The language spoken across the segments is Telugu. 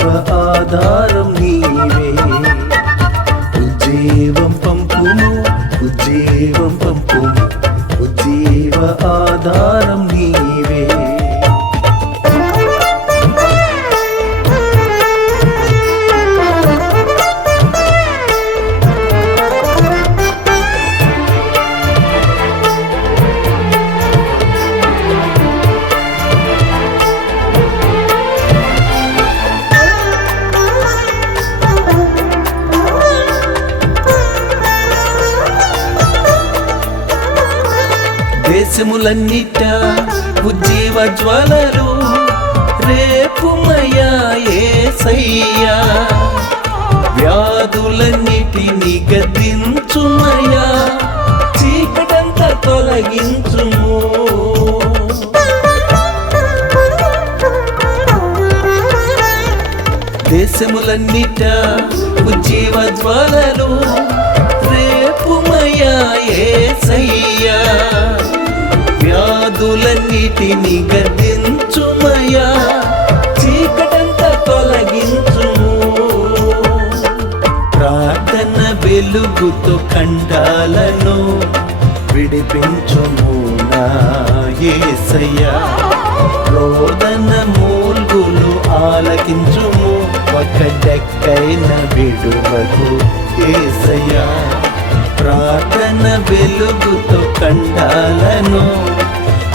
ఉజ్జీవ ఆధారం నీవే. ఉజ్జీవం పంపుము, ఉజ్జీవం పంపుము, ఉజ్జీవ ఆధారం నీవే. దేశములన్నిట ఉజ్జీవ జ్వాలలు రేపుమయా యేసయ్యా. వ్యాధులన్నిటిని గద్దించుమయా, చీకటంతా తొలగించుము. దేశములన్నిట ఉజ్జీవ జ్వాలలు రేపుమయా యేసయ్యా. వ్యాధులన్నిటిని గద్దించుమయా, చీకటంతా తొలగించుము. ప్రార్థన వెలుగుతో ఖండాలను విడిపించుము నా యేసయ్యా. రోదన మూల్గులు ఆలకించుము, ఒక డెక్కైన విడువకు యేసయ్యా. ప్రార్థన వెలుగుతో ఖండాలను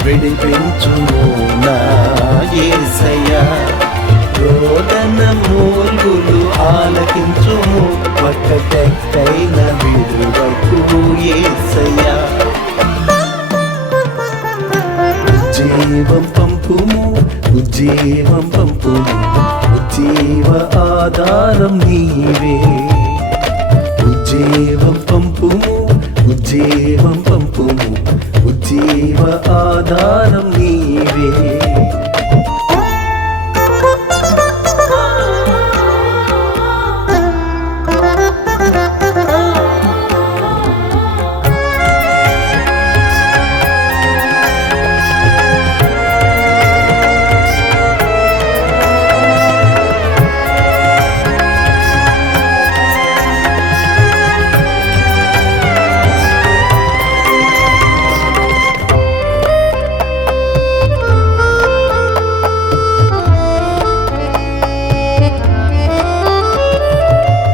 విడిపించుము నా యేసయ్యా. రోదన మూల్గులు ఆలకించుము, ఒక డెక్కైన విడువకు యేసయ్యా. ఉజ్జీవం పంపుము, ఉజ్జీవం పంపుము, ఉజ్జీవ ఆధారం నీవే. ఉజ్జీవం పంపుము, ఉజ్జీవం పంపుము, ఉజ్జీవ ఆధారం నీవే.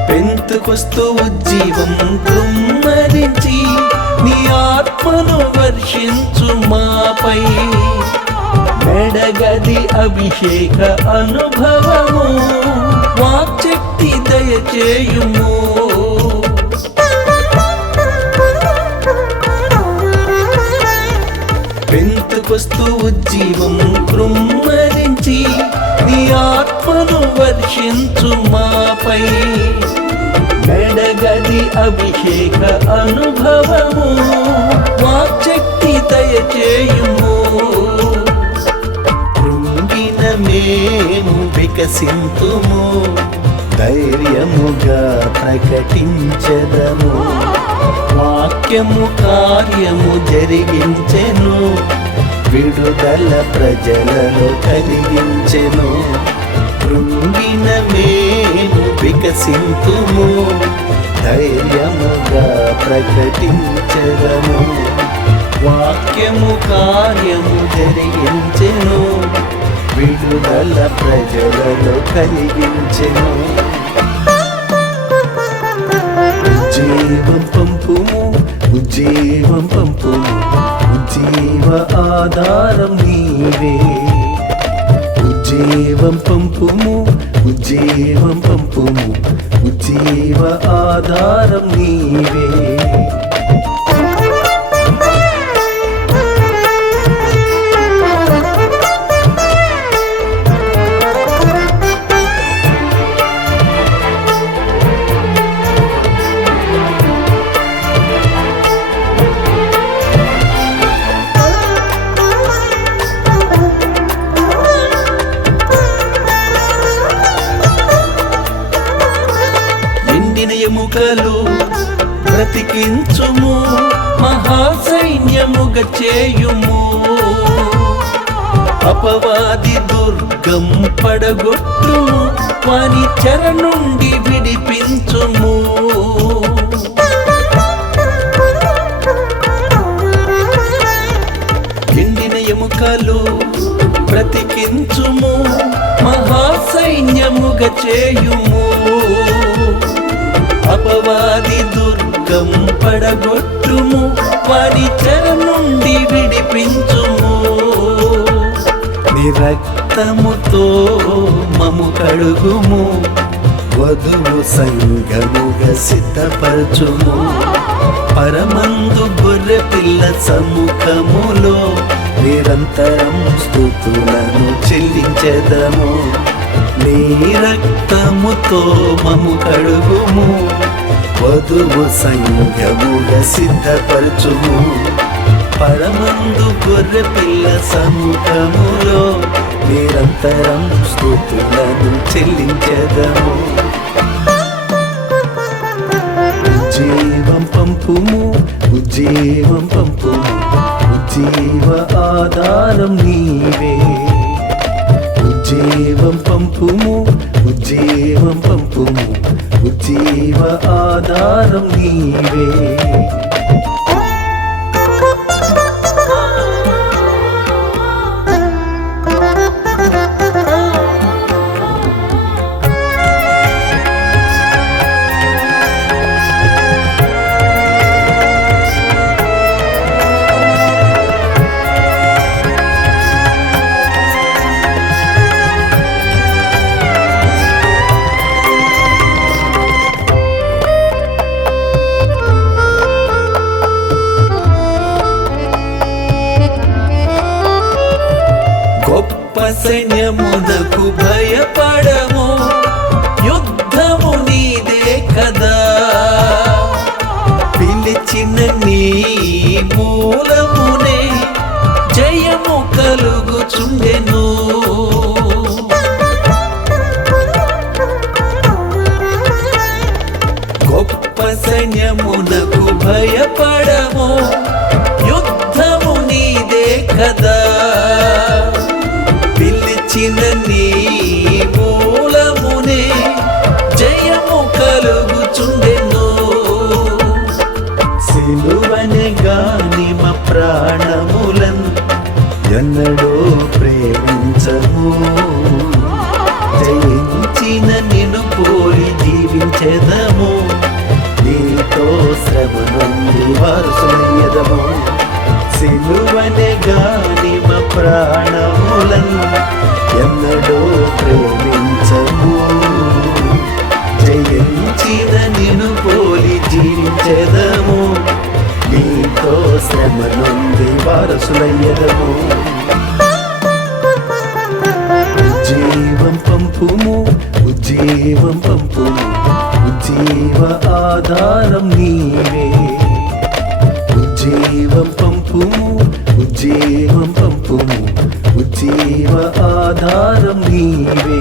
పెంతుకొస్తు ఉజ్జీవం కృమ్మరించి నీ ఆత్మను వర్షించు మాపై. మెడగది అభిషేక అనుభవము, వాక్శక్తి దయచేయుము. పెంతుకొస్తు ఉజ్జీవం కృమ్మరించి నీ ఆత్మను వర్షించు మాపై. మెడగది అభిషేక అనుభవము, వాక్శక్తి దయచేయుము. కృంగిన మేము వికసింతుము, ధైర్యముగా ప్రకటించెదము. వాక్యము కార్యము జరిగించెను, విడుదల ప్రజలలో కలిగించెను. కృంగిన మేము వికసింతుము, ధైర్యముగా ప్రకటించెదము. వాక్యము కార్యము జరిగించెను, విడుదల ప్రజలలో కలిగించెను. ఉజ్జీవం పంపుము, ఉజ్జీవం పంపుము, ఉజ్జీవ ఆధారం నీవే. ఉజ్జీవం పంపుము, ఉజ్జీవం పంపుము, ఉజ్జీవ ఆధారం నీవే. ఎముకలు బ్రతికించుము, మహాసైన్యముగా చేయుము. అపవాది దుర్గం పడగొట్టుము, వాని చెర నుండి విడిపించుము. ఎండిన ఎముకలు బ్రతికించుము, మహాసైన్యముగా చేయుము. అపవాది దుర్గం పడగొట్టుము, వాని చెర నుండి విడిపించుము. నీ రక్తముతో మము కడుగుము, వధువు సంగముగా సిద్ధపరచుము. పరమందు గొర్రె పిల్ల సముఖములో నిరంతరం స్తుతులను చెల్లించెదము. నీ రక్తముతో మము కడుగుము, వధువు సంగముగా సిద్ధపరచుము. పరమందు గొర్రె పిల్ల సముఖములో నిరంతరం స్తుతులను చెల్లించెదము. ఉజ్జీవం పంపుము, ఉజ్జీవం పంపుము, ఉజ్జీవ ఆధారం నీవే. ఉజ్జీవం పంపుము, ఉజ్జీవం పంపుము, ఉజ్జీవ ఆధారం నీవే. సైన్యమునకు భయపడము, యుద్ధము నీదే కదా. పిలిచిన నీ మూలమునే జయము కలుగుచుండెను. గొప్ప సైన్యమునకు భయపడము, యుద్ధము నీదే కదా. పిలిచిన నీ మూలమునే జయము కలుగుచుండెను. సిలువనే గాని మా ప్రాణములను ఎన్నడో ప్రేమించము. జయించిన నిన్ను పోలి జీవించెదము, నీతో శ్రమ నుండి వారసులయ్యెదము. సిలువనే గాని మా ప్రాణములను ఎన్నడో ప్రేమించము. జయించిన నిన్ను పోలి జీవించెదము, నీతో శ్రమ నుండి వారసులయ్యెదము. ఉజ్జీవం పంపుము, ఉజ్జీవం పంపుము, ఉజ్జీవ ఆధారం నీవే. ఉజ్జీవం పంపుము, ఉజ్జీవం పంపుము, ఉజ్జీవ ఆధారం నీవే.